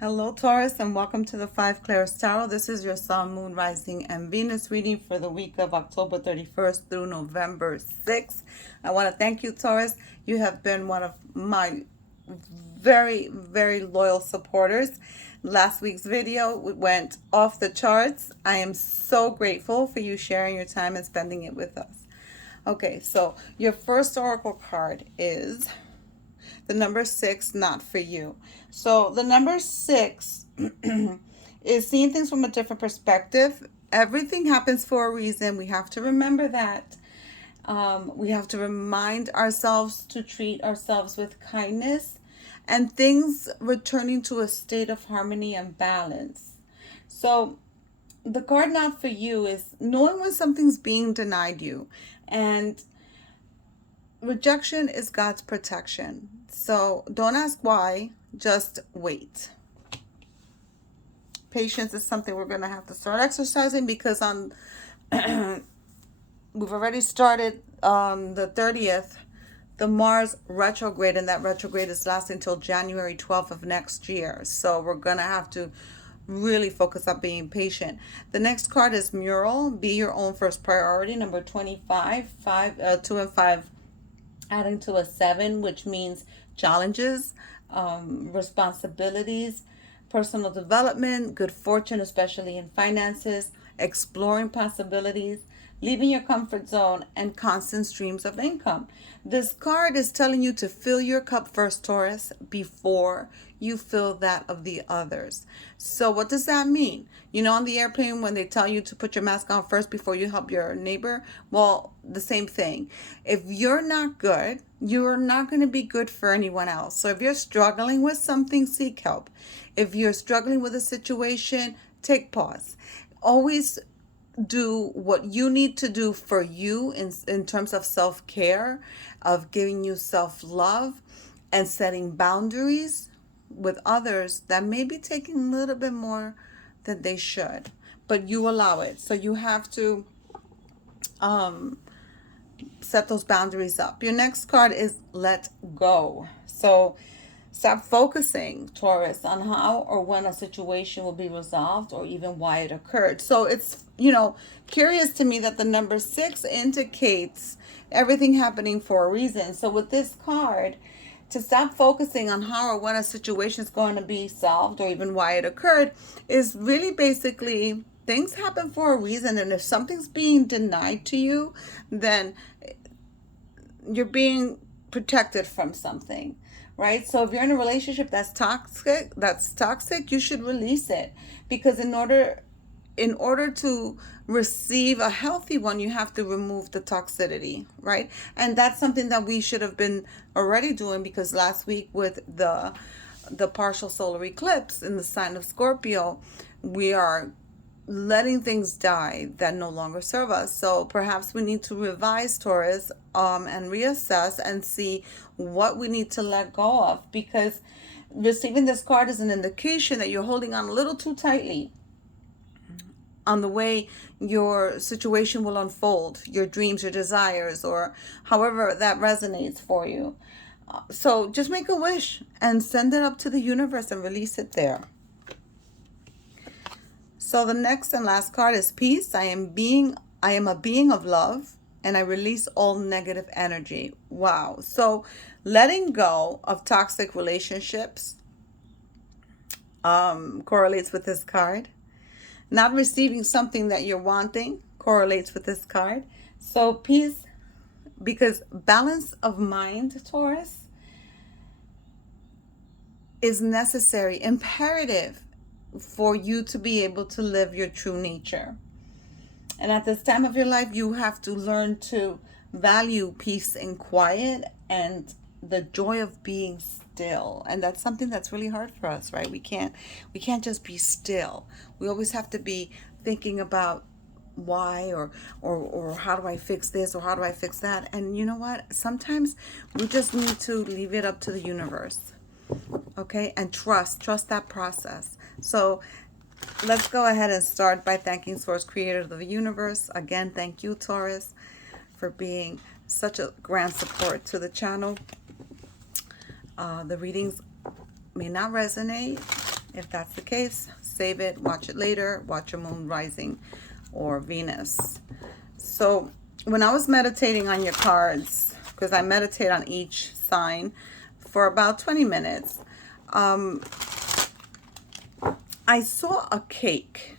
Hello, Taurus, and welcome to the Five Clairs Tarot. This is your Sun, Moon, Rising, and Venus reading for the week of October 31st through November 6th. I want to thank you, Taurus. You have been one of my very, very loyal supporters. Last week's video went off the charts. I am so grateful for you sharing your time and spending it with us. Okay, so your first oracle card is the number 6, not for you. So the number 6 is seeing things from a different perspective. Everything happens for a reason. We have to remember that. We have to remind ourselves to treat ourselves with kindness and things returning to a state of harmony and balance. So the card not for you is knowing when something's being denied you. And rejection is God's protection. So don't ask why, just wait. Patience is something we're going to have to start exercising because we've already started on the 30th, the Mars retrograde, and that retrograde is lasting until January 12th of next year. So we're going to have to really focus on being patient. The next card is Mural. Be your own first priority, number 25, 2 and 5. Adding to a 7, which means challenges, responsibilities, personal development, good fortune, especially in finances, exploring possibilities, leaving your comfort zone, and constant streams of income. This card is telling you to fill your cup first, Taurus, before you fill that of the others. So what does that mean? You know, on the airplane when they tell you to put your mask on first before you help your neighbor? Well, the same thing. If you're not good, you're not going to be good for anyone else. So if you're struggling with something, seek help. If you're struggling with a situation, take pause. Always do what you need to do for you in terms of self-care, of giving you self-love and setting boundaries with others that may be taking a little bit more than they should, but you allow it. So you have to set those boundaries up. Your next card is Let Go. So stop focusing, Taurus, on how or when a situation will be resolved or even why it occurred. So it's, curious to me that the number 6 indicates everything happening for a reason. So with this card, to stop focusing on how or when a situation is going to be solved or even why it occurred is really basically things happen for a reason. And if something's being denied to you, then you're being protected from something, right? So if you're in a relationship that's toxic, you should release it, because in order to receive a healthy one, you have to remove the toxicity, right? And that's something that we should have been already doing, because last week with the partial solar eclipse in the sign of Scorpio, we are letting things die that no longer serve us. So perhaps we need to revise, Taurus, and reassess and see what we need to let go of, because receiving this card is an indication that you're holding on a little too tightly on the way your situation will unfold, your dreams, your desires, or however that resonates for you. So just make a wish and send it up to the universe and release it there. So the next and last card is Peace. I am a being of love, and I release all negative energy. Wow. So letting go of toxic relationships correlates with this card. Not receiving something that you're wanting correlates with this card. So peace, because balance of mind, Taurus, is necessary, imperative for you to be able to live your true nature. And at this time of your life, you have to learn to value peace and quiet and the joy of being still. And that's something that's really hard for us, right? We can't just be still. We always have to be thinking about why or how do I fix this or how do I fix that. And you know what? Sometimes we just need to leave it up to the universe. Okay? And trust that process. So let's go ahead and start by thanking Source, Creator of the universe. Again, thank you, Taurus, for being such a grand support to the channel. The readings may not resonate If that's the case, save it, watch it later, watch your moon rising or Venus. So when I was meditating on your cards, because I meditate on each sign for about 20 minutes, I saw a cake.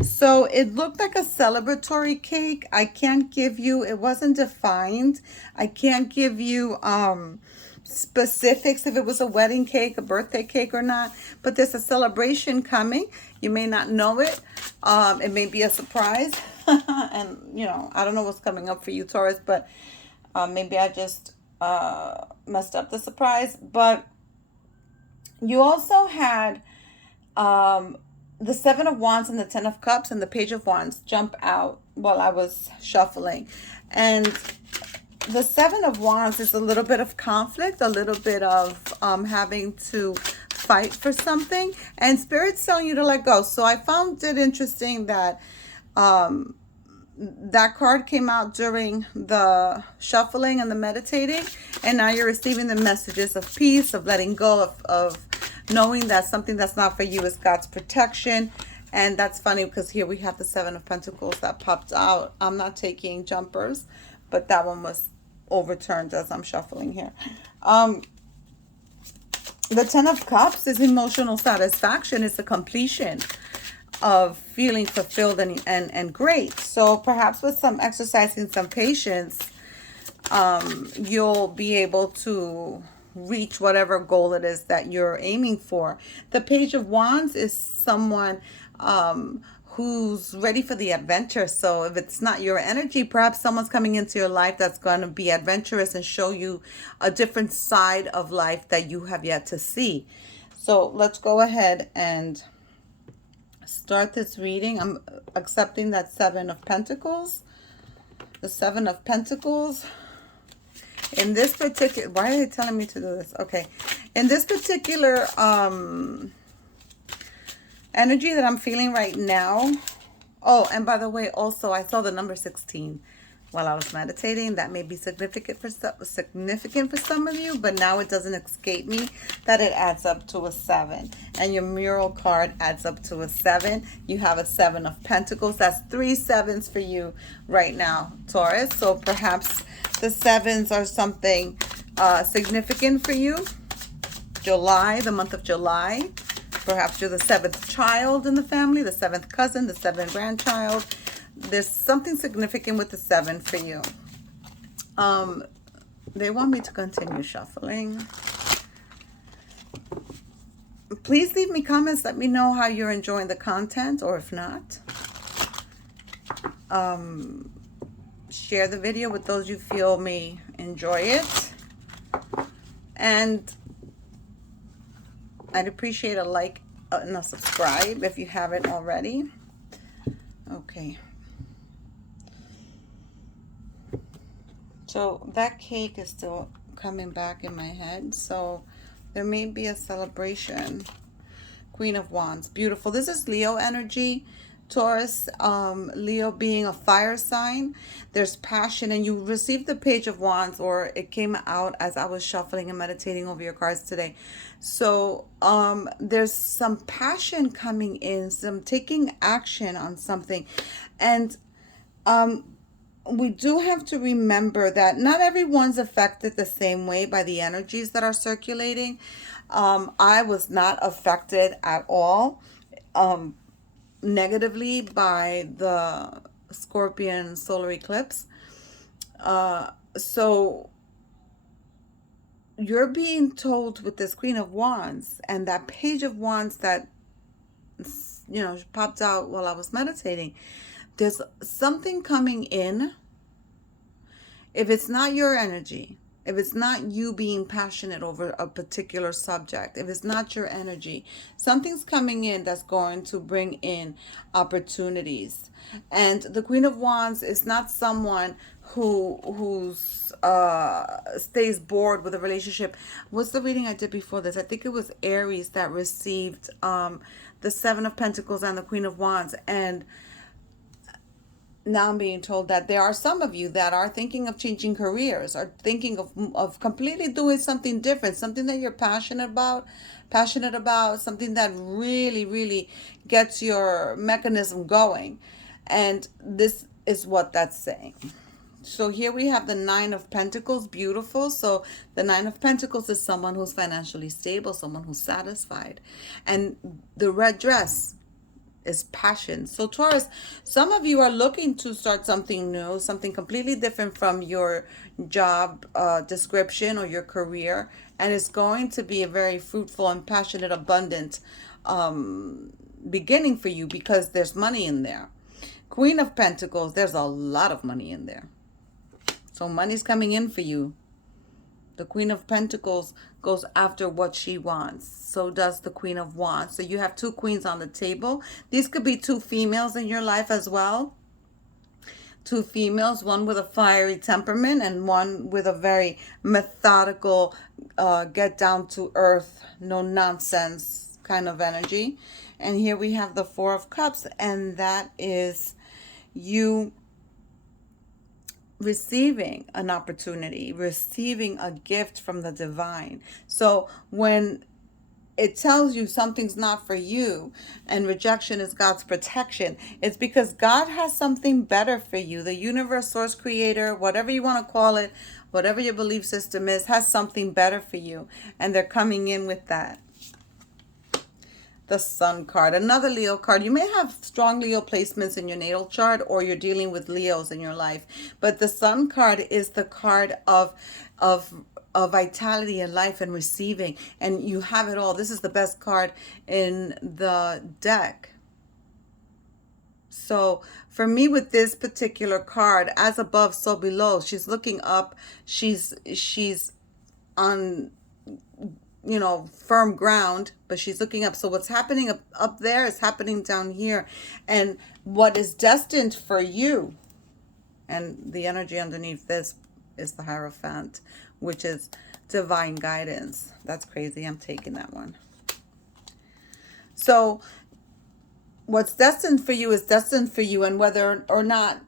So it looked like a celebratory cake. I can't give you, it wasn't defined. I can't give you specifics if it was a wedding cake, a birthday cake or not, but there's a celebration coming. You may not know it. It may be a surprise. And, you know, I don't know what's coming up for you, Taurus, but maybe I just messed up the surprise. But you also had the Seven of Wands and the Ten of Cups and the Page of Wands jump out while I was shuffling. And the Seven of Wands is a little bit of conflict, a little bit of having to fight for something, and Spirit's telling you to let go. So I found it interesting that that card came out during the shuffling and the meditating, and now you're receiving the messages of peace, of letting go, of knowing that something that's not for you is God's protection. And that's funny because here we have the Seven of Pentacles that popped out. I'm not taking jumpers, but that one was overturned as I'm shuffling here. The Ten of Cups is emotional satisfaction. It's a completion of feeling fulfilled and great. So perhaps with some exercising some patience, you'll be able to reach whatever goal it is that you're aiming for. The Page of Wands is someone who's ready for the adventure. So if it's not your energy, perhaps someone's coming into your life that's going to be adventurous and show you a different side of life that you have yet to see. So let's go ahead and start this reading. I'm accepting that Seven of Pentacles. The Seven of Pentacles. In this particular, why are they telling me to do this? Okay. In this particular energy that I'm feeling right now. Oh, and by the way, also I saw the number 16 while I was meditating. That may be significant for some of you, but now it doesn't escape me that it adds up to a 7. And your mural card adds up to a 7. You have a 7 of Pentacles. That's 3 sevens for you right now, Taurus. So perhaps the 7s are something significant for you. July, the month of July. Perhaps you're the 7th child in the family, the 7th cousin, the 7th grandchild. There's something significant with the 7 for you. They want me to continue shuffling. Please leave me comments. Let me know how you're enjoying the content, or if not. Share the video with those you feel may enjoy it. And I'd appreciate a like and a subscribe if you haven't already. Okay. So that cake is still coming back in my head. So there may be a celebration. Queen of Wands. Beautiful. This is Leo energy. Taurus, Leo being a fire sign. There's passion, and you received the Page of Wands, or it came out as I was shuffling and meditating over your cards today. So there's some passion coming in, some taking action on something. And we do have to remember that not everyone's affected the same way by the energies that are circulating. I was not affected at all negatively by the Scorpion solar eclipse. So you're being told with this Queen of Wands and that Page of Wands that, you know, popped out while I was meditating, there's something coming in. If it's not your energy, if it's not you being passionate over a particular subject, if it's not your energy, something's coming in that's going to bring in opportunities. And the Queen of Wands is not someone who's stays bored with a relationship. What's the reading I did before this? I think it was Aries that received the Seven of Pentacles and the Queen of Wands. And now I'm being told that there are some of you that are thinking of changing careers, are thinking of completely doing something different, something that you're passionate about, something that really, really gets your mechanism going. And this is what that's saying. So here we have the Nine of Pentacles, beautiful. So the Nine of Pentacles is someone who's financially stable, someone who's satisfied. And the red dress is passion. So Taurus, some of you are looking to start something new, something completely different from your job description or your career, and it's going to be a very fruitful and passionate, abundant beginning for you because there's money in there. Queen of Pentacles, there's a lot of money in there. So money's coming in for you. The Queen of Pentacles goes after what she wants. So does the Queen of Wands. So you have two queens on the table. These could be two females in your life as well. Two females, one with a fiery temperament and one with a very methodical, get down to earth, no nonsense kind of energy. And here we have the Four of Cups, and that is you receiving an opportunity, receiving a gift from the divine. So when it tells you something's not for you and rejection is God's protection, it's because God has something better for you. The universe, source, creator, whatever you want to call it, whatever your belief system is, has something better for you. And they're coming in with that. The Sun card, another Leo card. You may have strong Leo placements in your natal chart, or you're dealing with Leos in your life. But the Sun card is the card of vitality and life and receiving, and you have it all. This is the best card in the deck. So for me, with this particular card, as above, so below. She's looking up. She's on, you know, firm ground, but she's looking up. So what's happening up there is happening down here. And what is destined for you, and the energy underneath this is the Hierophant, which is divine guidance. That's crazy. I'm taking that one. So what's destined for you is destined for you, and whether or not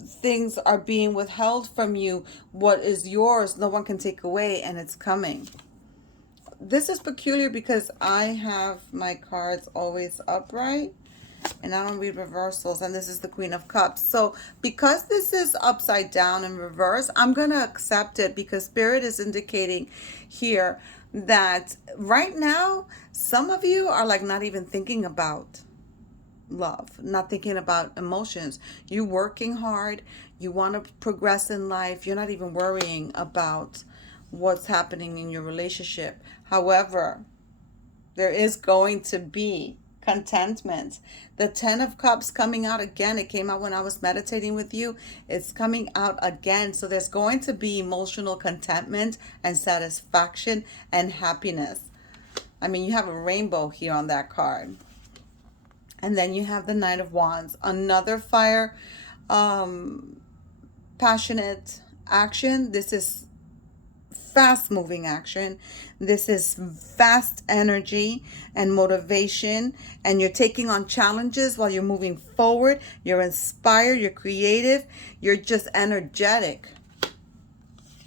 things are being withheld from you, what is yours, no one can take away, and it's coming. This is peculiar because I have my cards always upright and I don't read reversals, and this is the Queen of Cups. So because this is upside down in reverse, I'm going to accept it because Spirit is indicating here that right now, some of you are like not even thinking about love, not thinking about emotions. You're working hard. You want to progress in life. You're not even worrying about what's happening in your relationship. However, there is going to be contentment. The Ten of Cups coming out again. It came out when I was meditating with you. It's coming out again. So there's going to be emotional contentment and satisfaction and happiness. I mean, you have a rainbow here on that card. And then you have the Knight of Wands. Another fire, passionate action. This is fast moving action. This is fast energy and motivation, and you're taking on challenges while you're moving forward. You're inspired, you're creative, you're just energetic,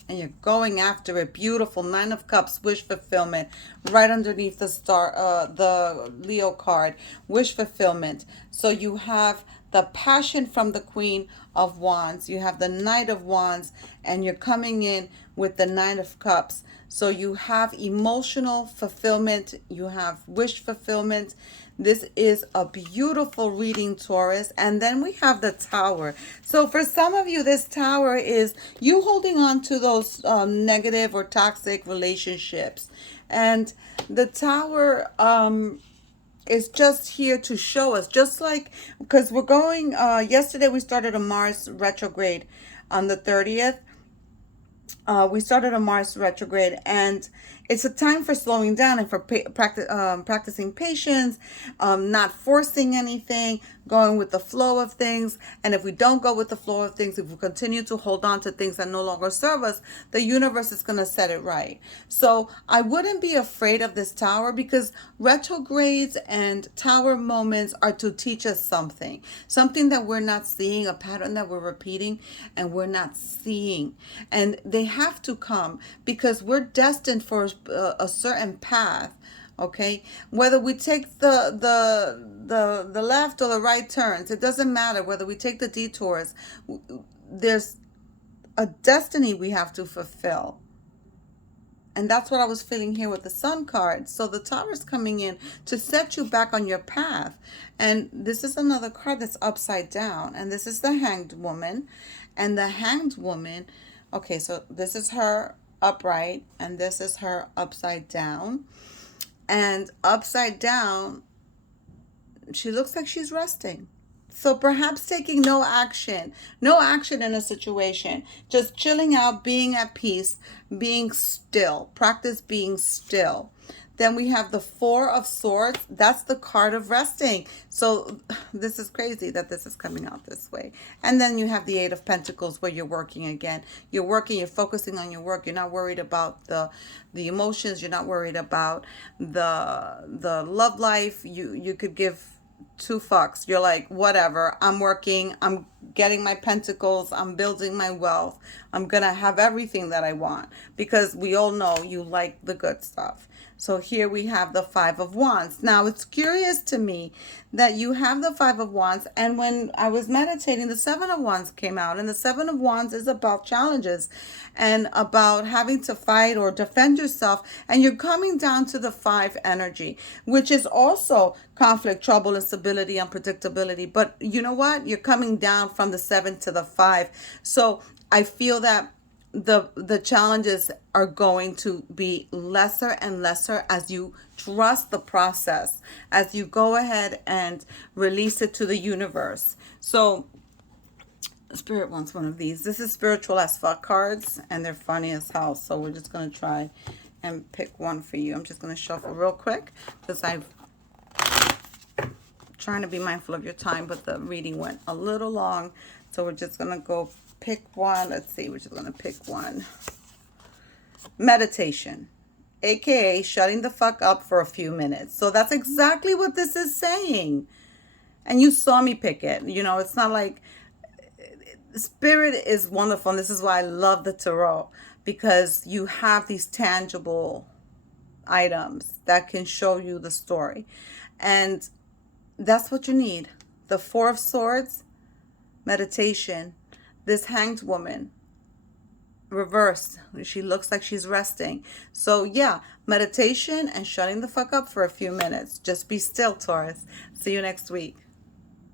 and you're going after it. Beautiful. Nine of Cups, wish fulfillment, right underneath the star, the Leo card, wish fulfillment. So you have the passion from the Queen of Wands, you have the Knight of Wands, and you're coming in with the Nine of Cups. So you have emotional fulfillment, you have wish fulfillment. This is a beautiful reading, Taurus. And then we have the Tower. So for some of you, this Tower is you holding on to those negative or toxic relationships. And the Tower is just here to show us, just like, because we're going, yesterday we started a Mars retrograde on the 30th. We started a Mars retrograde, and it's a time for slowing down and for practicing patience, not forcing anything, going with the flow of things. And if we don't go with the flow of things, if we continue to hold on to things that no longer serve us, the universe is going to set it right. So I wouldn't be afraid of this tower, because retrogrades and tower moments are to teach us something that we're not seeing, a pattern that we're repeating and we're not seeing. And they have to come because we're destined for a certain path. Okay, whether we take the left or the right turns, it doesn't matter. Whether we take the detours, there's a destiny we have to fulfill. And that's what I was feeling here with the Sun card. So the Tower is coming in to set you back on your path. And this is another card that's upside down. And this is the Hanged Woman. And the Hanged Woman, okay, so this is her upright and this is her upside down. And upside down, she looks like she's resting. So perhaps taking no action in a situation, just chilling out, being at peace, being still, practice being still. Then we have the Four of Swords. That's the card of resting. So this is crazy that this is coming out this way. And then you have the Eight of Pentacles, where you're working again. You're working, you're focusing on your work. You're not worried about the emotions. You're not worried about the love life. You could give two fucks. You're like, whatever, I'm working, I'm getting my pentacles, I'm building my wealth, I'm gonna have everything that I want, because we all know you like the good stuff. So here we have the Five of Wands. Now it's curious to me that you have the Five of Wands, and when I was meditating, the Seven of Wands came out, and the Seven of Wands is about challenges and about having to fight or defend yourself, and you're coming down to the Five energy, which is also conflict, trouble, instability, unpredictability. But you know what? You're coming down from the 7 to the 5. So I feel that the challenges are going to be lesser and lesser as you trust the process, as you go ahead and release it to the universe. So Spirit wants one of these. This is spiritual as fuck cards, and they're funny as hell. So we're just going to try and pick one for you. I'm just going to shuffle real quick because I'm trying to be mindful of your time, but the reading went a little long. So we're just going to go pick one. Let's see. We're just going to pick one. Meditation, aka shutting the fuck up for a few minutes. So that's exactly what this is saying. And you saw me pick it. You know, it's not like, Spirit is wonderful. And this is why I love the tarot, because you have these tangible items that can show you the story. And that's what you need. The Four of Swords, meditation, this Hanged Woman, reversed. She looks like she's resting. So yeah, meditation and shutting the fuck up for a few minutes. Just be still, Taurus. See you next week.